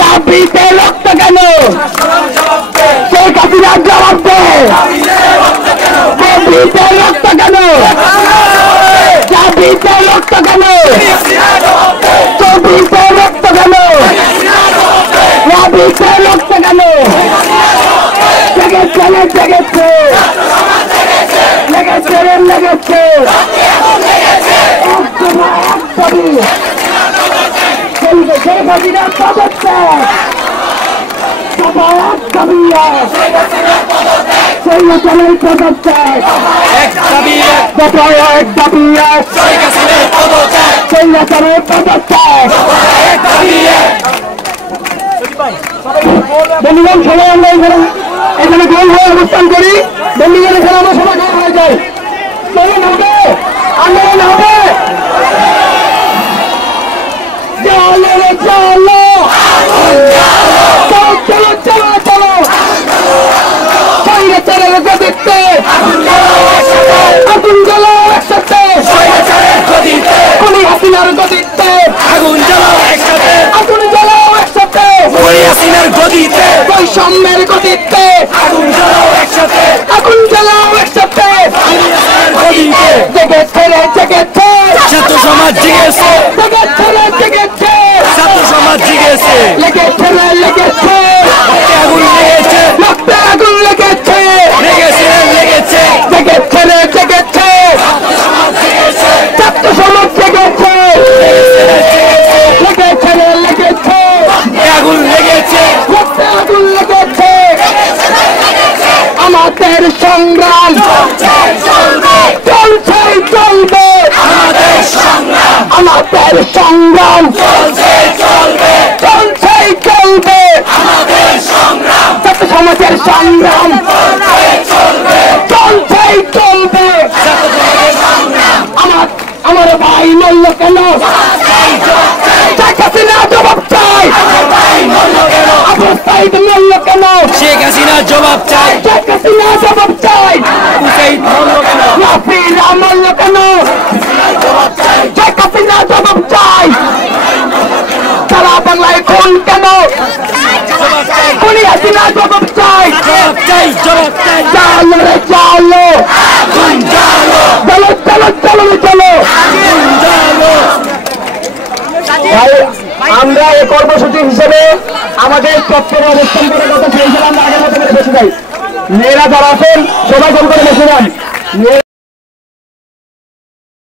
দাবিতে রক্ত কেন? শেখ হাসিনার জবাব দে। দাবিতে রক্ত কেন? দাবিতে রক্ত কেন? দাবিতে রক্ত কেন? দাবিতে রক্ত কেন? জেগেছে জেগেছে লেগেছে লেগেছে শেখ হাসিনার পদত্যাগ সেইচলের পদত্যাগ এক দাবি এক সেইচলের পদত্যাগ। বন্ধুগণ সবাই আমরা এখানে গোল হয়ে অবস্থান করি। বন্ধুগণ এখানে আমরা সবাই গোল হয়ে যাই। চলুন হবে আন্দোলন হবে। চলো রে চলো চলো চলো চলো স্বৈরাচারের গদিতে আগুন জ্বালাও একসাথে। খুনি হাসিনার গদিতে আগুন জ্বালাও একসাথে। আগুন জ্বালাও একসাথে। খুনি হাসিনার গদিতে বৈষম্যের গদিতে আগুন জ্বালাও একসাথে। আগুন জ্বালাও একসাথে। জেগেছে রে জেগেছে ছাত্র সমাজ জেগেছে। জেগেছে রে জেগেছে ছাত্র সমাজ জেগেছে। লেগেছে রে লেগেছে আগুন লেগেছে। রক্তে আগুন লেগেছে। লেগেছে লেগেছে জেগেছে রে জেগেছে ছাত্র সমাজ জেগেছে। লেগেছে রে লেগেছে আগুন লেগেছে। রক্তে আগুন লেগেছে। আমাদের সংগ্রাম চলছে চলবে। আমাদের সংগ্রাম চলছে চলবে। ছাত্র সমাজের সংগ্রাম চলছে চলবে। আমার ভাই মূল্য কেন? শেখ হাসিনা জবাব চাই। আবু সাইদ মূল্য কেন? শেখ হাসিনা জবাব চাই। শেখ হাসিনা জবাব চাই। নাফিরা মূল্য কেন? শেখ হাসিনা জবাব চাই। সারা বাংলায় খুন কেন? খুনি হাসিনা জবাব চাই। চলো রে চলো চলো চলো চলো চলো। ভাই আমরা এই কর্মসূচি হিসেবে আমাদের চত্বরে অবস্থান করে কথা ছেড়েছিলাম। আমরা আগের মতো করে বসে যাই। মেয়েরা যারা আছেন সবাই কম করে বসে যান।